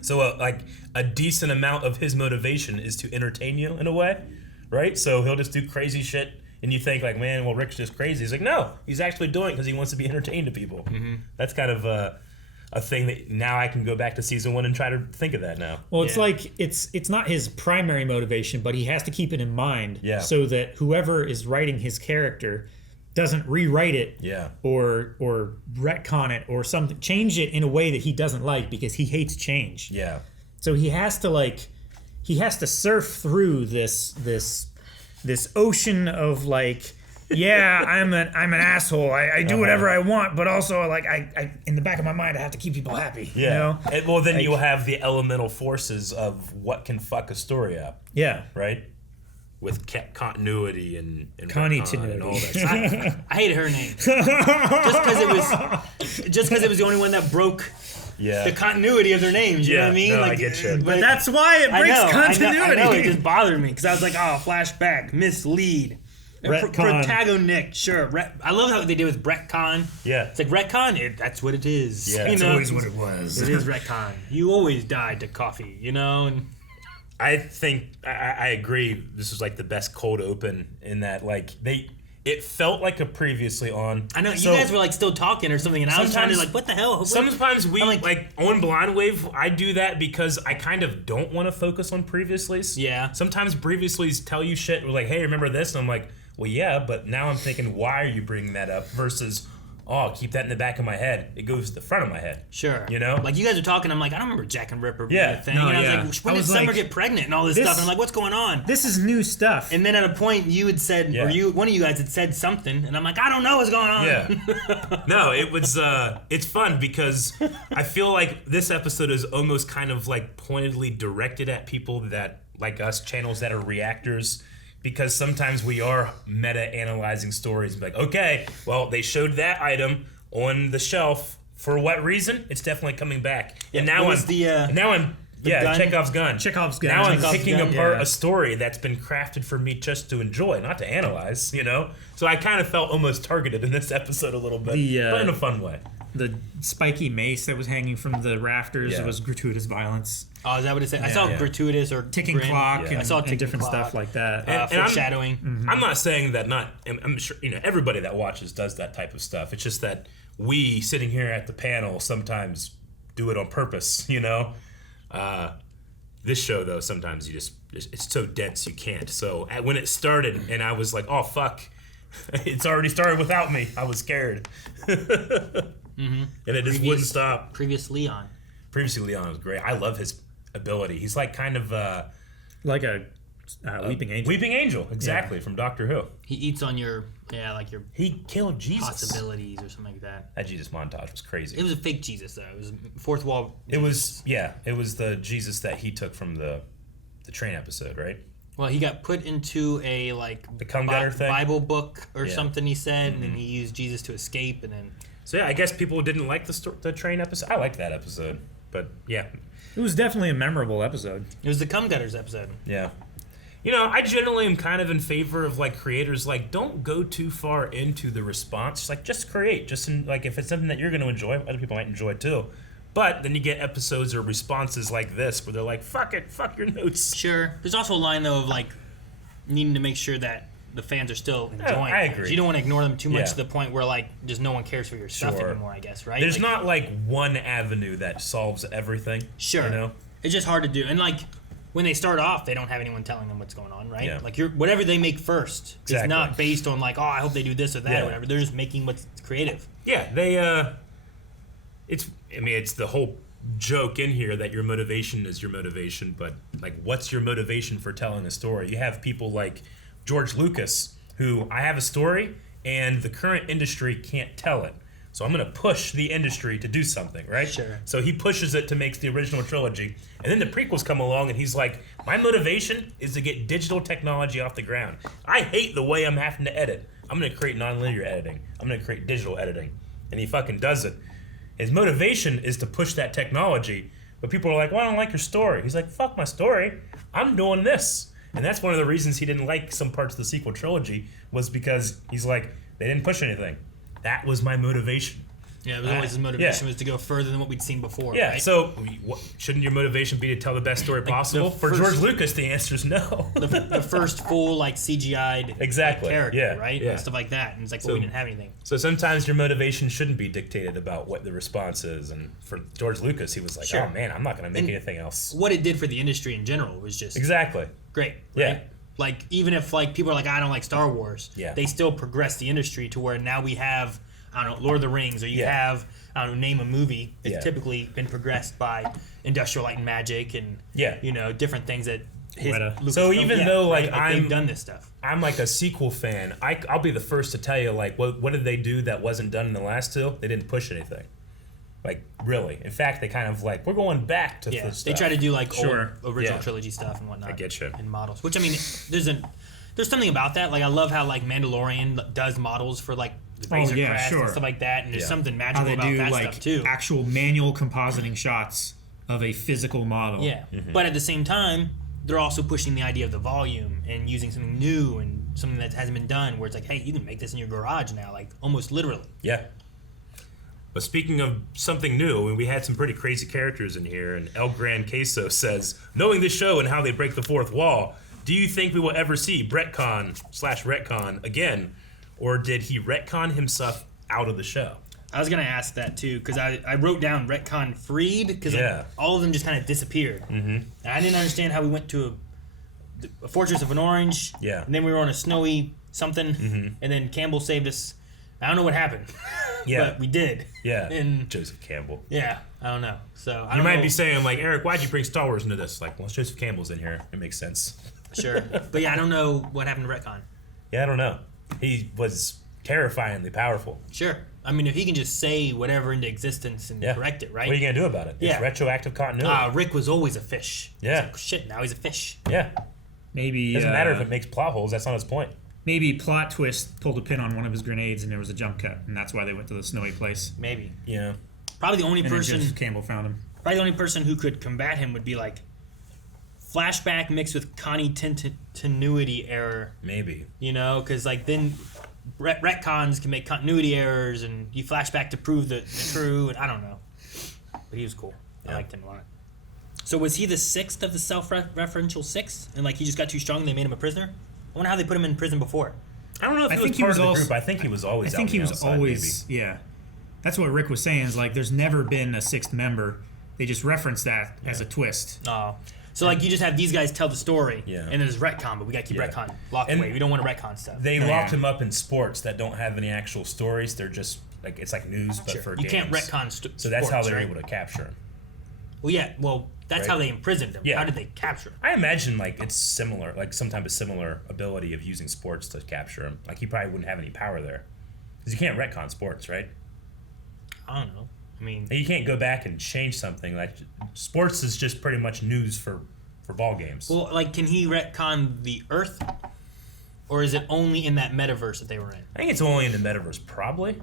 So, like, a decent amount of his motivation is to entertain you in a way, right? So he'll just do crazy shit, and you think, like, man, well, Rick's just crazy. He's like, no, he's actually doing it because he wants to be entertained to people. Mm-hmm. That's kind of a thing that now I can go back to season 1 and try to think of that now. Well, it's like it's not his primary motivation, but he has to keep it in mind, Yeah. so that whoever is writing his character doesn't rewrite it, Yeah. or retcon it or something, change it in a way that he doesn't like because he hates change. Yeah. So he has to surf through this ocean of like, yeah, I'm an asshole. I do whatever I want, but also like I in the back of my mind I have to keep people happy. Yeah. You know? And, well, then Like- you'll have the elemental forces of what can fuck a story up. Yeah. Right? With continuity and Continuity. retcon and all that stuff. I hated her name just because it was just because it was the only one that broke Yeah. the continuity of their names. You know what I mean? No, like, I get you. But that's why it breaks continuity. I know, it just bothered me because I was like, oh, flashback, mislead. Ret Con. Protagonist, sure. I love how they did with Ret Con. Yeah. It's like Ret Con, that's what it is. Yeah, It's always what it was. It is Ret Con. You always died to coffee, you know? And I think I agree. This was like the best cold open in that like it felt like a previously on. I know you guys were like still talking or something, and I was trying to like, what the hell? Sometimes we like on Blind Wave. I do that because I kind of don't want to focus on previouslys. Yeah. Sometimes previouslys tell you shit. We're like, hey, remember this? And I'm like, well, yeah, but now I'm thinking, why are you bringing that up? Versus, oh, I'll keep that in the back of my head. It goes to the front of my head. Sure. You know? Like, you guys are talking, I'm like, I don't remember Jack and Ripper being Yeah. a thing. No, and I was yeah. like, when I did was Summer like, get pregnant and all this stuff? And I'm like, what's going on? This is new stuff. And then at a point, you had said, or one of you guys had said something, and I'm like, I don't know what's going on. Yeah. No, it was, it's fun because I feel like this episode is almost kind of like pointedly directed at people that, like us, channels that are reactors. Because sometimes we are meta-analyzing stories and be like, okay, well, they showed that item on the shelf. For what reason? It's definitely coming back. And now what was gun? Chekhov's gun. Chekhov's gun. Now I'm Chekhov's picking gun, apart yeah. a story that's been crafted for me just to enjoy, not to analyze, you know? So I kind of felt almost targeted in this episode a little bit, but in a fun way. The spiky mace that was hanging from the rafters Yeah. was gratuitous violence. Oh, is that what it said? I saw gratuitous or ticking clock and, I saw ticking different clock. stuff like that. And foreshadowing. I'm not saying that I'm sure, everybody that watches does that type of stuff. It's just that we, sitting here at the panel, sometimes do it on purpose, you know? This show, though, sometimes it's so dense you can't. So when it started and I was like, oh, fuck, it's already started without me, I was scared. And it just wouldn't stop. Previously Leon was great. I love his ability. He's like kind of like a weeping angel. Weeping angel, exactly, from Doctor Who. He eats on your He killed Jesus. possibilities or something like that. That Jesus montage was crazy. It was a fake Jesus though. It was fourth wall. It was the Jesus that he took from the train episode, right? Well, he got put into a the cum gutter thing? Bible book or something. He said, and then he used Jesus to escape, and then. So yeah, I guess people didn't like the train episode. I liked that episode, but yeah, it was definitely a memorable episode. It was the cum gutters episode. Yeah. I generally am kind of in favor of like creators don't go too far into the response. Just create. Just if it's something that you're going to enjoy, other people might enjoy too. But then you get episodes or responses like this where they're like, "Fuck it, fuck your notes." Sure. There's also a line though of needing to make sure that the fans are still enjoying. I things. agree. You don't want to ignore them too much to the point where just no one cares for your stuff Sure. anymore. I guess right. There's not one avenue that solves everything. Sure. It's just hard to do, and when they start off, they don't have anyone telling them what's going on, right? Yeah. Whatever they make first is Exactly. not based on oh, I hope they do this or that or whatever. They're just making what's creative. Yeah, they it's the whole joke in here that your motivation is your motivation, but what's your motivation for telling a story? You have people like George Lucas, who I have a story and the current industry can't tell it. So I'm going to push the industry to do something, right? Sure. So he pushes it to make the original trilogy. And then the prequels come along and he's like, my motivation is to get digital technology off the ground. I hate the way I'm having to edit. I'm going to create nonlinear editing. I'm going to create digital editing. And he fucking does it. His motivation is to push that technology. But people are like, well, I don't like your story. He's like, fuck my story. I'm doing this. And that's one of the reasons he didn't like some parts of the sequel trilogy was because he's like, they didn't push anything. That was my motivation. Yeah, it was always his motivation was to go further than what we'd seen before. Yeah, right? so shouldn't your motivation be to tell the best story possible? For George Lucas, the answer is no. the first full CGI'd character, right? Yeah. And stuff like that. And it's we didn't have anything. So sometimes your motivation shouldn't be dictated about what the response is. And for George Lucas, he was like, oh man, I'm not going to make anything else. What it did for the industry in general was just great. Yeah. Right? Even if people are like, I don't like Star Wars, they still progress the industry to where now we have, I don't know, Lord of the Rings, or you have, I don't know, name a movie. It's typically been progressed by Industrial Light and Magic and different things that so even though they've done this stuff. I'm like a sequel fan. I'll be the first to tell you what did they do that wasn't done in the last two? They didn't push anything. Really. In fact, they kind of we're going back to this stuff. They try to do old original trilogy stuff and whatnot. I get you. And models. Which, I mean, there's something about that. I love how Mandalorian does models for razor yeah, crest sure. and stuff like that, and there's something How magical they about do that like stuff too. actual manual compositing shots of a physical model. Yeah, but at the same time, they're also pushing the idea of the volume and using something new and something that hasn't been done. Where it's like, hey, you can make this in your garage now, like almost literally. Yeah. But speaking of something new, we had some pretty crazy characters in here, and El Gran Queso says, knowing this show and how they break the fourth wall, do you think we will ever see Ret Con again, or did he retcon himself out of the show? I was gonna ask that too, because I wrote down Ret Con freed, because all of them just kind of disappeared. Mm-hmm. And I didn't understand how we went to a Fortress of an Orange, and then we were on a snowy something, and then Campbell saved us. I don't know what happened. But we did. Yeah. And Joseph Campbell. Yeah, I don't know. So I you don't might know. be saying, like, Eric, why'd you bring Star Wars into this? Like, well, Joseph Campbell's in here. It makes sense. Sure. But yeah, I don't know what happened to Ret Con. Yeah, I don't know. He was terrifyingly powerful. Sure. I mean, if he can just say whatever into existence and correct it, right? What are you going to do about it? It's retroactive continuity. Rick was always a fish. Yeah. It's like, shit, now he's a fish. Yeah. Maybe Doesn't matter if it makes plot holes. That's not his point. Maybe plot twist pulled a pin on one of his grenades and there was a jump cut, and that's why they went to the snowy place. Maybe. Yeah. Probably the only And then person Joseph Campbell found him. Probably the only person who could combat him would be like flashback mixed with continuity error. Maybe. You know, because like then retcons can make continuity errors, and you flashback to prove the true. And I don't know, but he was cool. I liked him a lot. So was he the sixth of the self-referential six, and like he just got too strong and they made him a prisoner? I wonder how they put him in prison before. I don't know if he was part of the group. I think he was always. I think out he on the was outside, always. maybe. Yeah, that's what Rick was saying. Is like there's never been a sixth member. They just reference that as a twist. Oh. So like you just have these guys tell the story, Yeah. and there's retcon, but we gotta keep retcon locked away. We don't want to retcon stuff. They locked him up in sports that don't have any actual stories. They're just like it's like news, but for you games. can't retcon So that's how sports, they're right? able to capture him. Well, yeah. Well, that's Right? how they imprisoned him. Yeah. How did they capture him? I imagine like it's similar, like some type of similar ability of using sports to capture him. Like he probably wouldn't have any power there, because you can't retcon sports, right? I don't know. I mean, you can't go back and change something. Like sports is just pretty much news for ball games. well, like, can he retcon the Earth, or is it only in that metaverse that they were in? I think it's only in the metaverse, probably.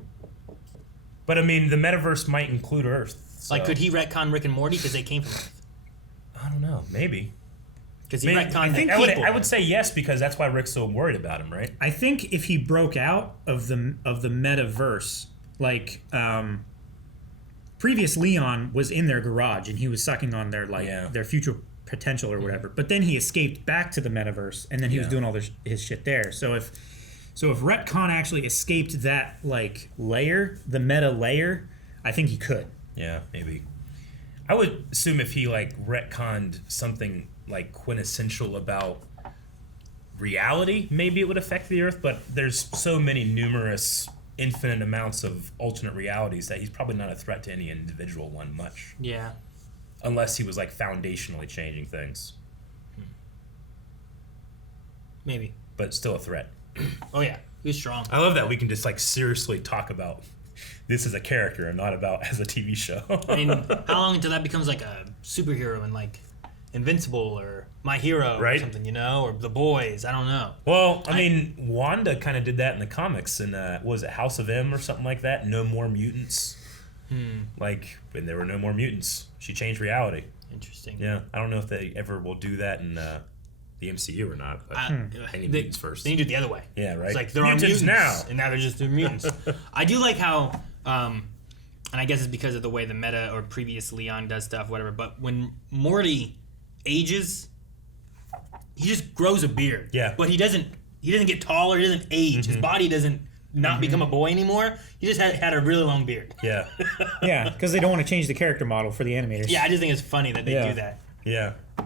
But I mean, the metaverse might include Earth. So. Like, could he retcon Rick and Morty because they came from Earth? I don't know. Maybe. Because he retconned the I would say yes, because that's why Rick's so worried about him, right? I think if he broke out of the metaverse, like previous Leon was in their garage and he was sucking on their their future potential or whatever. But then he escaped back to the metaverse, and then he was doing all his shit there. So if Ret Con actually escaped that like layer, the meta layer, I think he could. Yeah, maybe. I would assume if he like retconned something like quintessential about reality, maybe it would affect the Earth. But there's so many numerous, infinite amounts of alternate realities that he's probably not a threat to any individual one much. Yeah. Unless he was like foundationally changing things. Maybe. But still a threat. Oh yeah, he's strong. I love that we can just like seriously talk about this as a character and not about as a TV show. I mean, how long until that becomes like a superhero and like Invincible or My Hero or something, you know, or The Boys? I don't know. Well, I mean, Wanda kind of did that in the comics, and was it House of M or something like that? No more mutants. Like when there were no more mutants, she changed reality. Interesting. Yeah, I don't know if they ever will do that in the MCU or not. But they need mutants first. They need to do it the other way. Yeah, right. It's like there are mutants now, and now they're just mutants. I do like how, and I guess it's because of the way the meta or previous Leon does stuff, whatever. But when Morty ages, he just grows a beard. Yeah. But he doesn't get taller. He doesn't age. His body doesn't not become a boy anymore. He just had a really long beard. Yeah. Yeah, because they don't want to change the character model for the animators. Yeah, I just think it's funny that they do that. Yeah. I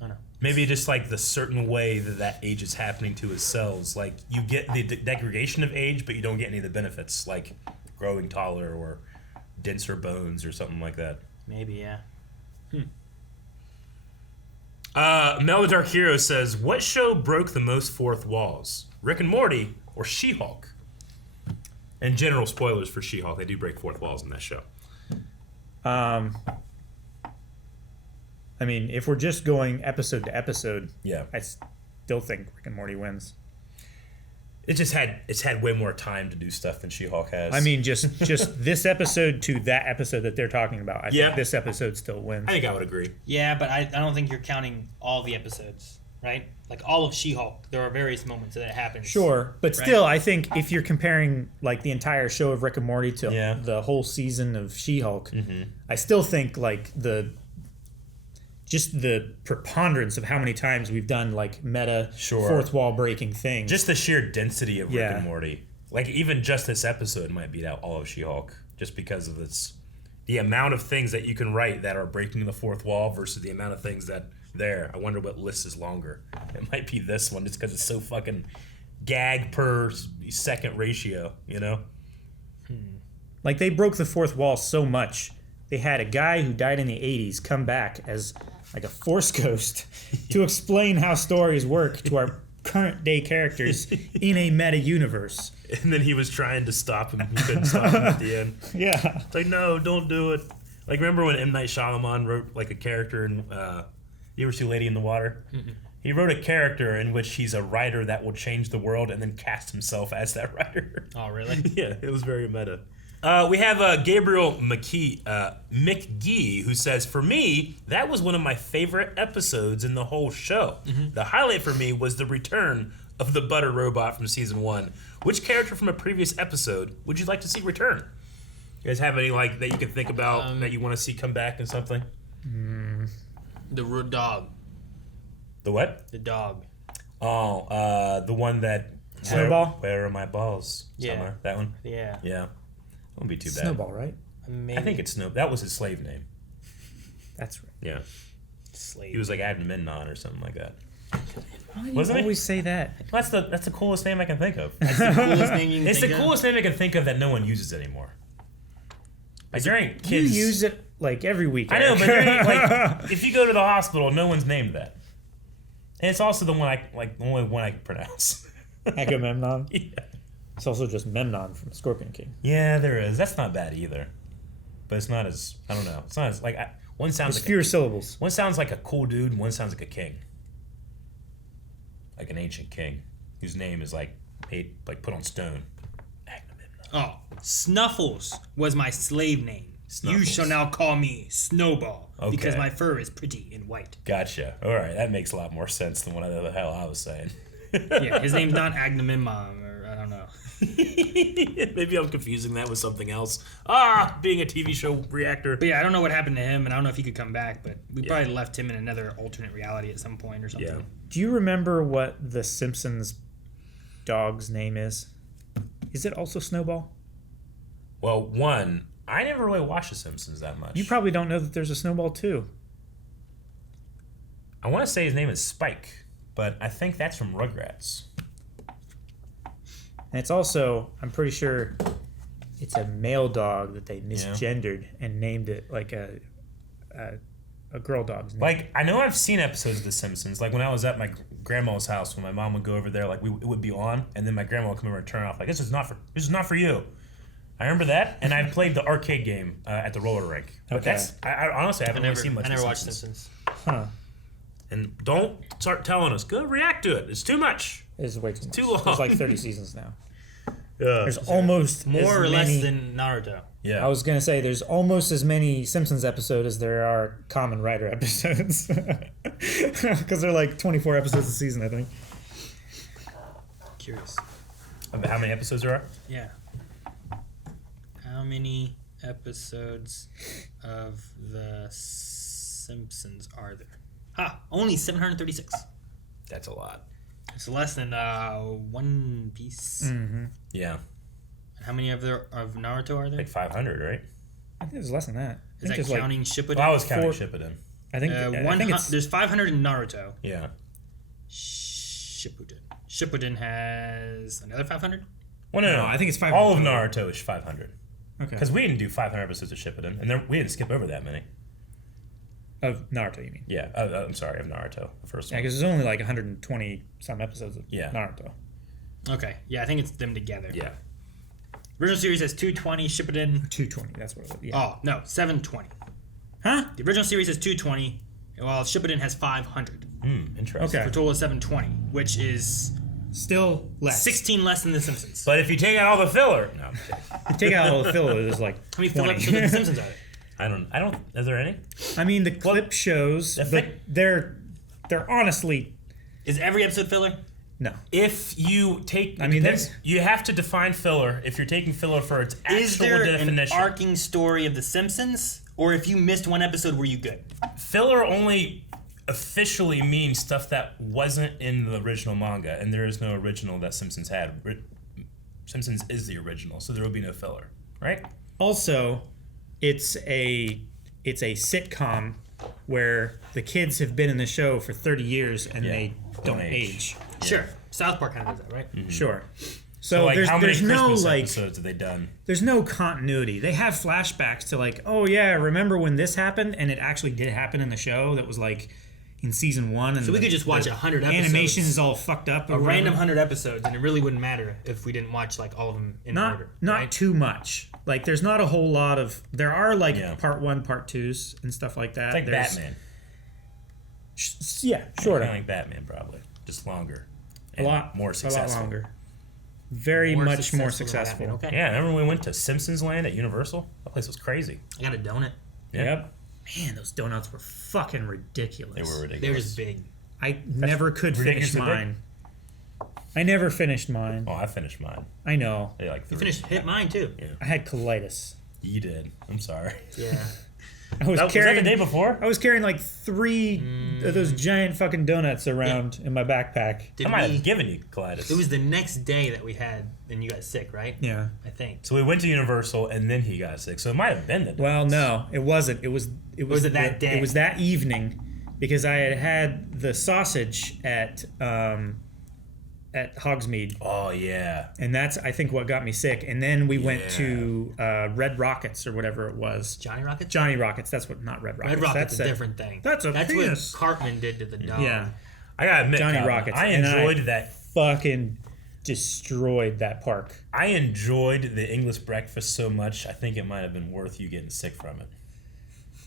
don't know. Maybe just like the certain way that age is happening to his cells. Like you get the degradation of age, but you don't get any of the benefits, like growing taller or denser bones or something like that. Maybe, yeah. Mel the Dark Hero says, what show broke the most fourth walls? Rick and Morty or She-Hulk? And general spoilers for She-Hulk. They do break fourth walls in that show. I mean, if we're just going episode to episode, yeah, I still think Rick and Morty wins. it's had way more time to do stuff than She-Hulk has. I mean, just this episode to that episode that they're talking about. I think this episode still wins. I think I would agree. Yeah, but I don't think you're counting all the episodes, right? Like all of She-Hulk, there are various moments that it happens. Sure, but still, I think if you're comparing like the entire show of Rick and Morty to the whole season of She-Hulk, I still think like the preponderance of how many times we've done like meta fourth wall breaking things. Just the sheer density of Rick and Morty. Like even just this episode might beat out all of She-Hulk just because of the amount of things that you can write that are breaking the fourth wall versus the amount of things that there. I wonder what list is longer. It might be this one just because it's so fucking gag per second ratio, you know? Like they broke the fourth wall so much. They had a guy who died in the 80s come back as like a force ghost to explain how stories work to our current day characters in a meta universe. And then he was trying to stop him. He couldn't stop him at the end. Yeah. It's like, no, don't do it. Like, remember when M. Night Shyamalan wrote like a character in you ever see Lady in the Water? Mm-mm. He wrote a character in which he's a writer that will change the world and then cast himself as that writer. Oh, really? Yeah, it was very meta. We have Gabriel McGee, who says, for me, that was one of my favorite episodes in the whole show. Mm-hmm. The highlight for me was the return of the butter robot from season 1. Which character from a previous episode would you like to see return? You guys have any like that you can think about that you want to see come back in something? The dog. The what? The dog. Oh, the one that... Snowball? Where are my balls? Yeah. Summer. That one? Yeah. Yeah. Won't be too bad. Snowball, right? Maybe. I think it's Snow. That was his slave name. That's right. Yeah. Slave. He was like Agamemnon or something like that. Why do you Wasn't always say that? That's the coolest name I can think of. That's the coolest name you can It's think the of? coolest name I can think of that no one uses anymore. Like during kids, You use it like every week. I know, Eric. but during, like if you go to the hospital, no one's named that. And it's also the one the only one I can pronounce. Agamemnon. Yeah. It's also just Memnon from Scorpion King. Yeah, there is. That's not bad either. But it's not as I don't know. It's not as like one sounds There's like fewer syllables. One sounds like a cool dude, and one sounds like a king. Like an ancient king whose name is like put on stone. Oh, Snuffles was my slave name. Snuffles. You shall now call me Snowball because Okay. my fur is pretty and white. Gotcha. All right, that makes a lot more sense than what the hell I was saying. Yeah, his name's not Agamemnon, or I don't know. Maybe I'm confusing that with something else. Being a TV show reactor. But yeah, I don't know what happened to him, and I don't know if he could come back, but we probably left him in another alternate reality at some point or something. Yeah. Do you remember what the Simpsons dog's name is? Is it also Snowball? Well, one, I never really watched The Simpsons that much. You probably don't know that there's a Snowball too. I want to say his name is Spike, but I think that's from Rugrats. And it's also, I'm pretty sure, it's a male dog that they misgendered and named it like a girl dog's name. Like, I know I've seen episodes of The Simpsons. Like, when I was at my grandma's house, when my mom would go over there, like, it would be on, and then my grandma would come over and turn it off. Like, this is not for you. I remember that, and I played the arcade game at the roller rink. But I honestly haven't really seen much. I never of watched Simpsons. Huh. And don't start telling us, go react to it. It's too much. It's way too much. Too long. There's like 30 seasons now. Yeah. There's almost more or as less many, than Naruto. Yeah. I was going to say there's almost as many Simpsons episodes as there are Kamen Rider episodes. Because they're like 24 episodes a season, I think. Curious. How many episodes there are? Yeah. How many episodes of The Simpsons are there? Only 736. That's a lot. It's less than One Piece. Mm-hmm. Yeah. And how many of Naruto are there? Like 500, right? I think there's less than that. Is that counting Shippuden? Well, I was counting Shippuden. I think it's... There's 500 in Naruto. Yeah. Shippuden has another 500? Well, no, I think it's 500. All of Naruto is 500. Okay. Because we didn't do 500 episodes of Shippuden, and we didn't skip over that many. Of Naruto, you mean? Yeah, I'm sorry, of Naruto, the first one. Yeah, because there's only like 120 some episodes of Naruto. Okay, yeah, I think it's them together. Yeah. Original series has 220, Shippuden... 220, that's what it was. Yeah. Oh, no, 720. Huh? The original series has 220, while Shippuden has 500. Interesting. Okay. For a total of 720, which is Still less. 16 less than The Simpsons. But if you take out all the filler, no, I'm kidding. If you take out all the filler, there's like How many filler 20. episodes of The Simpsons are there? I don't. Is there any? I mean, the clip shows, but they're honestly. Is every episode filler? No. If you take, I mean, you have to define filler. If you're taking filler for its actual Is there definition, an arcing story of The Simpsons, or if you missed one episode, were you good? filler only officially means stuff that wasn't in the original manga, and there is no original that Simpsons had. Simpsons is the original, so there will be no filler, right? Also, it's a sitcom where the kids have been in the show for 30 years and they don't age. Sure. South Park kind of does that, right? Mm-hmm. Sure. So like, how many there's no Christmas like episodes have they done? There's no continuity. They have flashbacks to like, oh yeah, remember when this happened, and it actually did happen in the show. That was like in season 1. And So we could just watch 100 episodes. Animation is all fucked up. A random 100 episodes, and it really wouldn't matter if we didn't watch like all of them in order. Not right? too much. Like there's not a whole lot of. There are like part 1, part 2s, and stuff like that. It's like There's, Batman. Yeah, sort of. Like Batman, probably just longer. A lot more successful. A lot longer. Very much more successful. Okay. Yeah, remember when we went to Simpsons Land at Universal? That place was crazy. I got a donut. Yeah. Yep. Man, those donuts were fucking ridiculous. They were ridiculous. They were just big. I never could finish mine. I never finished mine. Oh, I finished mine. I know. They like You hit mine too. Yeah. I had colitis. You did. I'm sorry. Yeah. Was that the day before? I was carrying like 3 of those giant fucking donuts around in my backpack. I might have given you colitis. It was the next day that we had, and you got sick, right? Yeah. I think. So we went to Universal, and then he got sick. So it might have been the day. Well, no, it wasn't. It was that day? It was that evening because I had the sausage at Hogsmeade. Oh yeah. And that's I think what got me sick. And then we went to Red Rockets or whatever it was. Johnny Rockets. Johnny Rockets. That's what. Not Red Rockets. Red Rockets that's is a different thing. That's what Cartman did to the dog. Yeah. I gotta admit, Johnny Calvin, Rockets. I enjoyed that. Fucking destroyed that park. I enjoyed the English breakfast so much. I think it might have been worth you getting sick from it.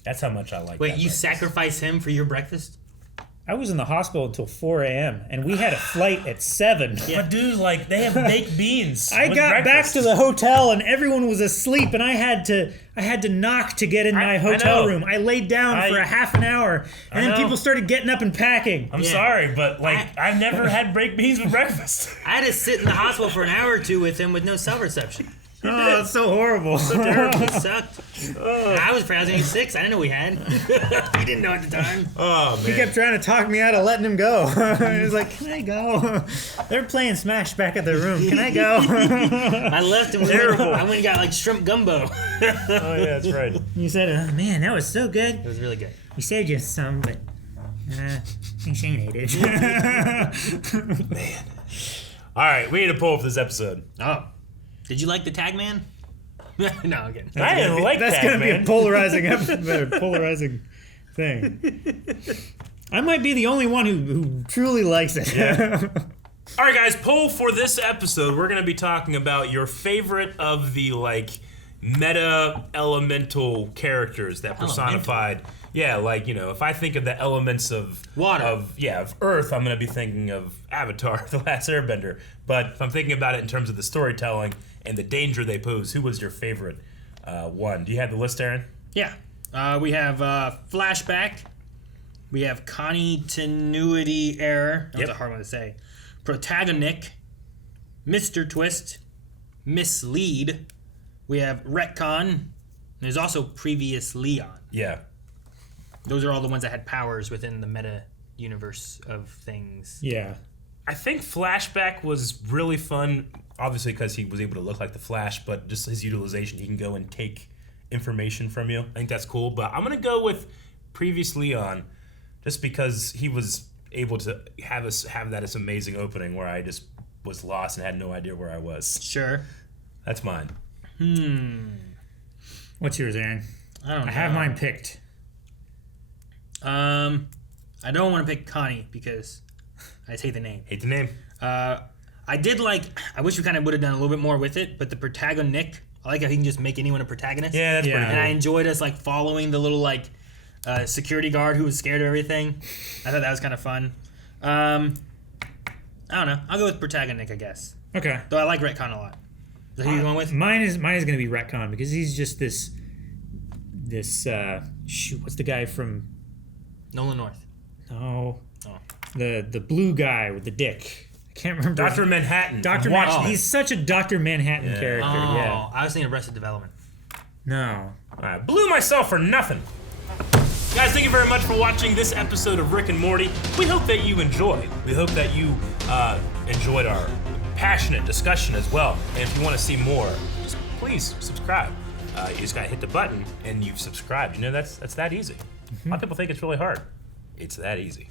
That's how much I like. Wait, that you breakfast. sacrifice him for your breakfast? I was in the hospital until 4 a.m. and we had a flight at 7. Yeah. But dude, like they have baked beans. I with got breakfast. back to the hotel and everyone was asleep and I had to knock to get in my hotel room. I laid down for a half an hour and then people started getting up and packing. I'm sorry, but like I've never had baked beans with breakfast. I had to sit in the hospital for an hour or two with him with no cell reception. Oh, that's so horrible. So terrible. It sucked. I was afraid I was going to get 6. I didn't know we had. He didn't know at the time. Oh, man. He kept trying to talk me out of letting him go. He was like, can I go? They're playing Smash back at their room. Can I go? I left him. I went and got like shrimp gumbo. Oh, yeah, that's right. You said, man, that was so good. It was really good. We saved you some, but Shane ate it. Man. All right, we need to pull up this episode. Oh. Did you like the Tag Man? No, again. I didn't like That's Tag going to be Man. a polarizing episode, polarizing thing. I might be the only one who truly likes it. Yeah. All right, guys, poll for this episode. We're going to be talking about your favorite of the like meta elemental characters that personified. Yeah, like, you know, if I think of the elements of water, of Earth, I'm going to be thinking of Avatar: The Last Airbender. But if I'm thinking about it in terms of the storytelling and the danger they pose, who was your favorite one? Do you have the list, Aaron? Yeah. We have Flashback. We have Continuity Error. That's a hard one to say. Protagonic. Mr. Twist. Mislead. We have Ret Con. There's also Previous Leon. Yeah. Those are all the ones that had powers within the meta universe of things. Yeah. I think Flashback was really fun, obviously because he was able to look like the Flash, but just his utilization, he can go and take information from you. I think that's cool, but I'm going to go with Previous Leon just because he was able to have that as amazing opening where I just was lost and had no idea where I was. Sure. That's mine. What's yours, Aaron? I don't know. I have mine picked. I don't want to pick Connie because I just hate the name. Hate the name. I did like. I wish we kind of would have done a little bit more with it, but the protagonist. I like how he can just make anyone a protagonist. Yeah, that's pretty cool. And I enjoyed us like following the little like security guard who was scared of everything. I thought that was kind of fun. I don't know. I'll go with protagonist, I guess. Okay. Though I like Ret Con a lot. Is that who you going with? Mine is going to be Ret Con because he's just this shoot. What's the guy from Nolan North? No. Oh. The blue guy with the dick. I can't remember. Dr. Manhattan. Dr. Manhattan. He's such a Dr. Manhattan character. Oh, Yeah. I was thinking Arrested Development. No. I blew myself for nothing. Guys, thank you very much for watching this episode of Rick and Morty. We hope that you enjoyed. We hope that you enjoyed our passionate discussion as well. And if you want to see more, just please subscribe. You just gotta hit the button and you've subscribed. You know, that's that easy. A lot of people think it's really hard. It's that easy.